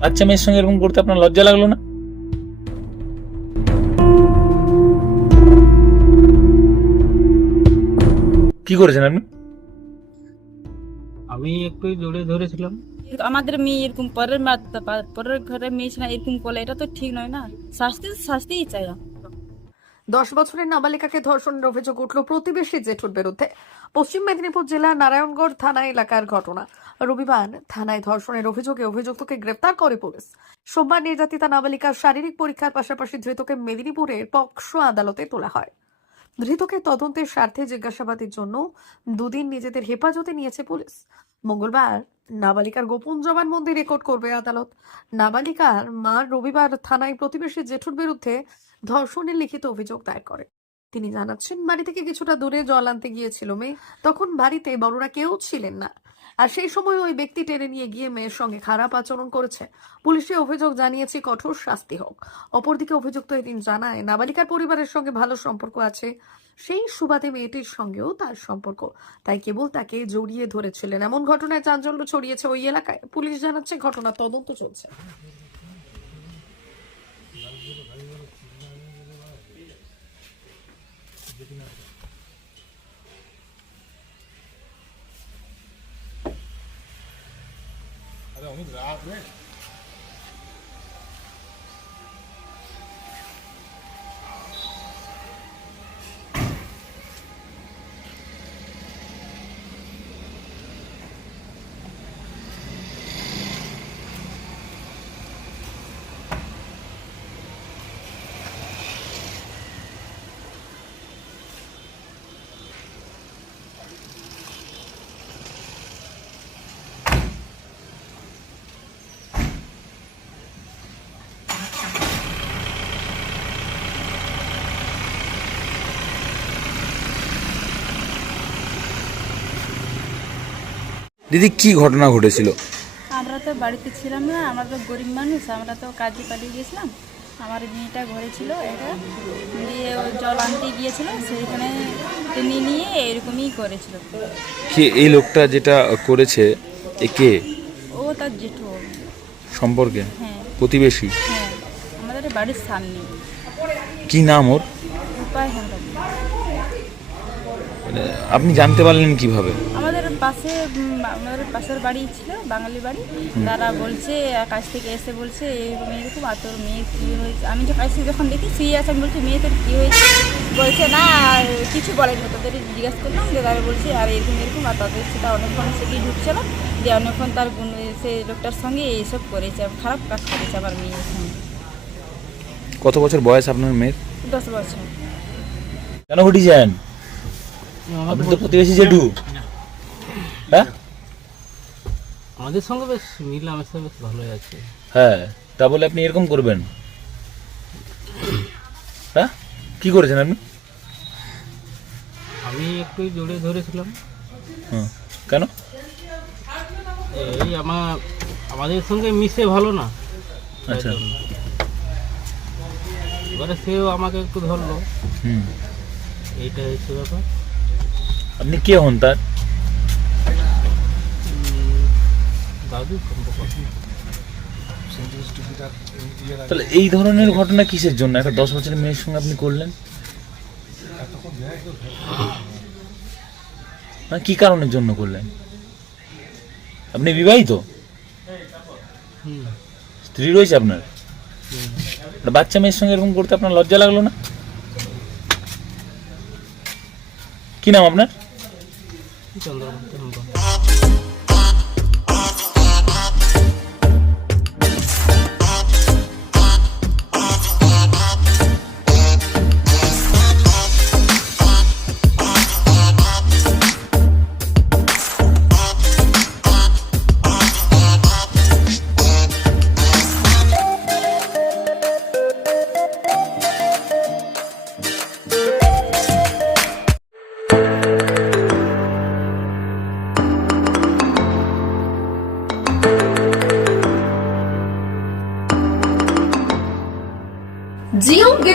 বাচ্চা মেয়ের সঙ্গে এরকম করতে আপনার লজ্জা লাগল না? কি করেছেন আপনি? আমি একটু জোরে ধরেছিলাম। আমাদের মেয়ে এরকম পরের পরের ঘরে মেয়ে ছিল এরকম করলে এটা তো ঠিক নয় না? শাস্তি শাস্তিই চাই। দশ বছরের নাবালিকাকে ধর্ষণের অভিযোগ উঠল প্রতিবেশী জেঠুর বিরুদ্ধে। পশ্চিম মেদিনীপুর জেলার নারায়ণগড় থানা এলাকার ঘটনা। রবিবার থানায় ধর্ষণের অভিযোগে অভিযুক্তকে গ্রেফতার করে পুলিশ। সোমবার নির্যাতিতা নাবালিকার শারীরিক পরীক্ষার পাশাপাশি ধৃতকে মেদিনীপুরের পক্সো আদালতে তোলা হয়। ধৃতকে তদন্তের স্বার্থে জিজ্ঞাসাবাদের জন্য দুদিন নিজেদের হেফাজতে নিয়েছে পুলিশ। মঙ্গলবার নাবালিকার গোপন জবানবন্দি রেকর্ড করবে আদালত। নাবালিকার মা রবিবার থানায় প্রতিবেশী জেঠুর বিরুদ্ধে ধর্ষণের লিখিত অভিযোগ দায়ের করে। তিনি জানাচ্ছেন, বাড়ি থেকে কিছুটা দূরে জল আনতে গিয়েছিল মেয়ে। তখন বাড়িতে বড়রা কেউ ছিলেন না। আর সেই সময় ওই ব্যক্তি টেনে নিয়ে গিয়ে মেয়ের সঙ্গে খারাপ আচরণ করেছে। পুলিশে অভিযোগ জানিয়েছে কঠোর শাস্তি হোক। অপরদিকে অভিযুক্ত এদিন জানায়, নাবালিকার পরিবারের সঙ্গে ভালো সম্পর্ক আছে, সেই সুবাদে মেয়েটির সঙ্গেও তার সম্পর্ক। তাই কেবল তাকে জড়িয়ে ধরেছিলেন। এমন ঘটনায় চাঞ্চল্য ছড়িয়েছে ওই এলাকায়। পুলিশ জানাচ্ছে ঘটনা তদন্ত চলছে। need to operation. দিদি কি ঘটনা ঘটেছিল? আমরা তো বাড়িতে ছিলাম না আমরা তো গরিব মানুষ আমরা তো কাজে পালিয়ে গেছিলাম। আমার মেয়েটা ঘরে ছিল এটা দিয়ে ও জল আনতে গিয়েছিল সেইখানে টেনে নিয়ে এরকমই করেছিল। কি এই লোকটা যেটা করেছে এ কে? ও তার জেঠু। সম্পর্কে? হ্যাঁ। প্রতিবেশী? হ্যাঁ আমাদের বাড়ির সামনে। কি নাম ওর? উপায় আপনি জানতে পারলেন কীভাবে? আমাদের পাশে আমাদের পাশের বাড়ি ছিল বাঙালি বাড়ি। তারা বলছে কাছ থেকে এসে বলছে এরকম এরকম আর তোর মেয়ের কী হয়েছে? আমি যে কাছে যখন দেখি শুয়ে আছে আমি বলছি মেয়ে তোর কী হয়েছে? বলছে না কিছু বলেনি। তোদের জিজ্ঞেস করলাম যে তারা বলছে আর এরকম এরকম আর তাদের সেটা অনেকক্ষণ সেটি ঢুকছিল যে অনেকক্ষণ তার সে লোকটার সঙ্গে এইসব করেছে খারাপ কাজ করেছে আমার মেয়ের সঙ্গে। কত বছর বয়স আপনার মেয়ের? দশ বছর। কেন ঘটিয়েছেন আপনি তো প্রতিবেশী জেঠু হ্যাঁ। আমাদের সঙ্গে বেশ মিলামেশা বেশ ভালোই আছে। হ্যাঁ তা বলে আপনি এরকম করবেন। হ্যাঁ? কি করেছেন আপনি? আমি একটু জোরে ধরেছিলাম। হুম কেন? এই আমার আমাদের সঙ্গে মিশে ভালো না। আচ্ছা। এবারে সেও আমাকে একটু ধরলো। হুম। এইটা হচ্ছে ব্যাপার। আপনি কে হন তার? তাহলে এই ধরনের ঘটনা কিসের জন্য? একটা দশ বছরের মেয়ের সঙ্গে আপনি করলেন? কি কারণের জন্য করলেন? আপনি বিবাহিত? স্ত্রী রয়েছে আপনার? বাচ্চা মেয়ের সঙ্গে এরকম করতে আপনার লজ্জা লাগল না? কি নাম আপনার? চন্দ্রমুখী সম্পর্ক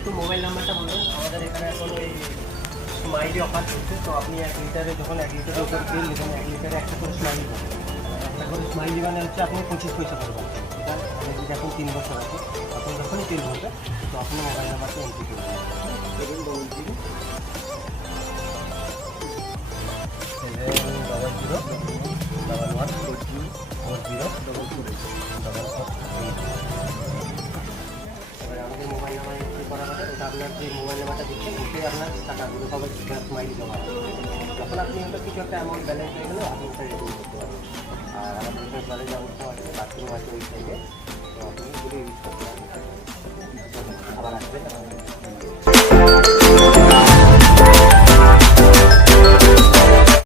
একটু মোবাইল নাম্বারটা বলুন আমাদের এখানে এখন ওই স্মাইলি অফার চলছে তো আপনি এক লিটারে যখন এক লিটারের উপর তেল নেবেন এক লিটারে একটা করে স্মাইলি পাবেন একটা করে স্মাইলি মানে হচ্ছে আপনি পঁচিশ পয়সা পাবেন আমাদের যদি এখন তিন বছর আছে আপনি যখনই তেল ভরবে তো আপনি মোবাইল নাম্বারটা এন্ট্রি করবেন seven double zero seven double zero double one four zero four zero double two আপনার যে মোবাইল নাম্বারটা দিচ্ছেন ওতে আপনার টাকাগুলো সবাই স্মাইলি জমা যখন আপনি ওটা কিছু একটা অ্যামাউন্ট ব্যালেন্স হয়ে গেলে আপনি ওটা রিটার্ন করতে পারবেন। আর আমাদের এখানে জলের অবস্থা আছে বাথরুম আছে ওই সাইডে তো আপনি ওগুলো ইউজ করতে পারবেন আবার আসবেন